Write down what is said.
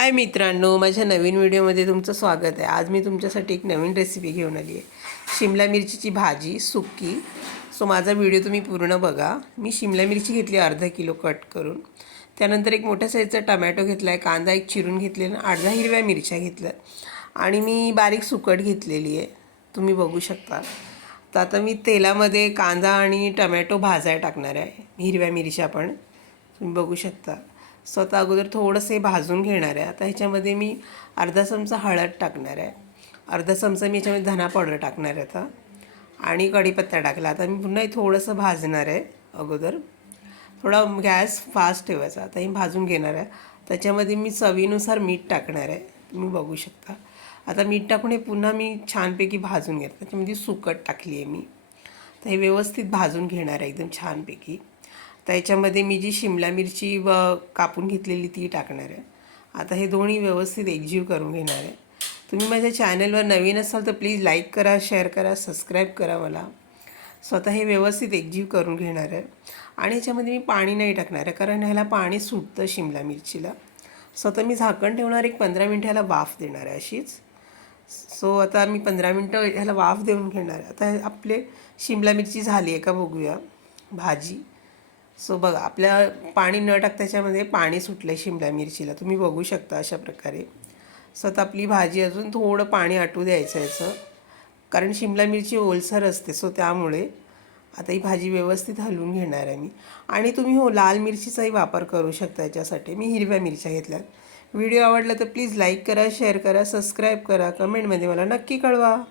हाय मित्रांनो माझ्या नवीन व्हिडिओमध्ये तुमचं स्वागत आहे. आज मी तुमच्यासाठी एक नवीन रेसिपी घेऊन आली आहे. शिमला मिरचीची भाजी सुक्की. सो माझा व्हिडिओ तुम्ही पूर्ण बघा. मी शिमला मिरची घेतली अर्धा किलो कट करून. त्यानंतर एक मोठ्या साईजचा टमॅटो घेतला आहे कांदा एक चिरून घेतलेला अर्धा हिरव्या मिरच्या घेतल्या. आणि मी बारीक सुकट घेतलेली आहे. तुम्ही बघू शकता. तर आता मी तेलामध्ये कांदा आणि टमॅटो भाजायला टाकणार आहे. हिरव्या मिरच्या पण. तुम्ही बघू शकता. स्वतः अगोदर थोडंसं हे भाजून घेणार आहे. आता ह्याच्यामध्ये मी अर्धा चमचा हळद टाकणार आहे. अर्धा चमचा मी ह्याच्यामध्ये धना पावडर टाकणार आहे आता. आणि कढीपत्ता टाकला. आता मी पुन्हा थोडंसं भाजणार आहे अगोदर. थोडा गॅस फास्ट ठेवायचा. आता हे भाजून घेणार आहे. त्याच्यामध्ये मी चवीनुसार मीठ टाकणार आहे. तुम्ही बघू शकता. आता मीठ टाकून हे पुन्हा मी छानपैकी भाजून घेतलं. त्याच्यामध्ये सुकट टाकली आहे मी. तर हे व्यवस्थित भाजून घेणार आहे एकदम छानपैकी. त्याच्यामध्ये मी जी शिमला मिरची व कापून घेतलेली ती टाकणार आहे. आता हे दोन्ही व्यवस्थित एकजीव करून घेणार आहे. तुम्ही माझ्या चॅनलवर नवीन असाल तर प्लीज लाईक करा शेअर करा सबस्क्राईब करा मला. स्वतः हे व्यवस्थित एकजीव करून घेणार आहे. आणि ह्याच्यामध्ये मी पाणी नाही टाकणार आहे कारण ह्याला पाणी सुटतं शिमला मिरचीला. स्वतः मी झाकण ठेवणार एक पंधरा मिनटं ह्याला वाफ देणार आहे अशीच. सो आता मी पंधरा मिनटं ह्याला वाफ देऊन घेणार आहे. आता हे आपले शिमला मिरची झाली आहे का बघूया. भाजी. सो बघा आपल्या पाणी न टाक त्याच्यामध्ये पाणी सुटलं आहे शिमला मिरचीला. तुम्ही बघू शकता अशा प्रकारे. सो आता आपली भाजी अजून थोडं पाणी आटू द्यायचं याचं. कारण शिमला मिरची ओलसर असते सो त्यामुळे आता ही भाजी व्यवस्थित हलवून घेणार आहे मी. आणि तुम्ही हो लाल मिरचीचाही वापर करू शकता याच्यासाठी. मी हिरव्या मिरच्या घेतल्यात. व्हिडिओ आवडला तर प्लीज लाईक करा शेअर करा सबस्क्राईब करा. कमेंटमध्ये मला नक्की कळवा.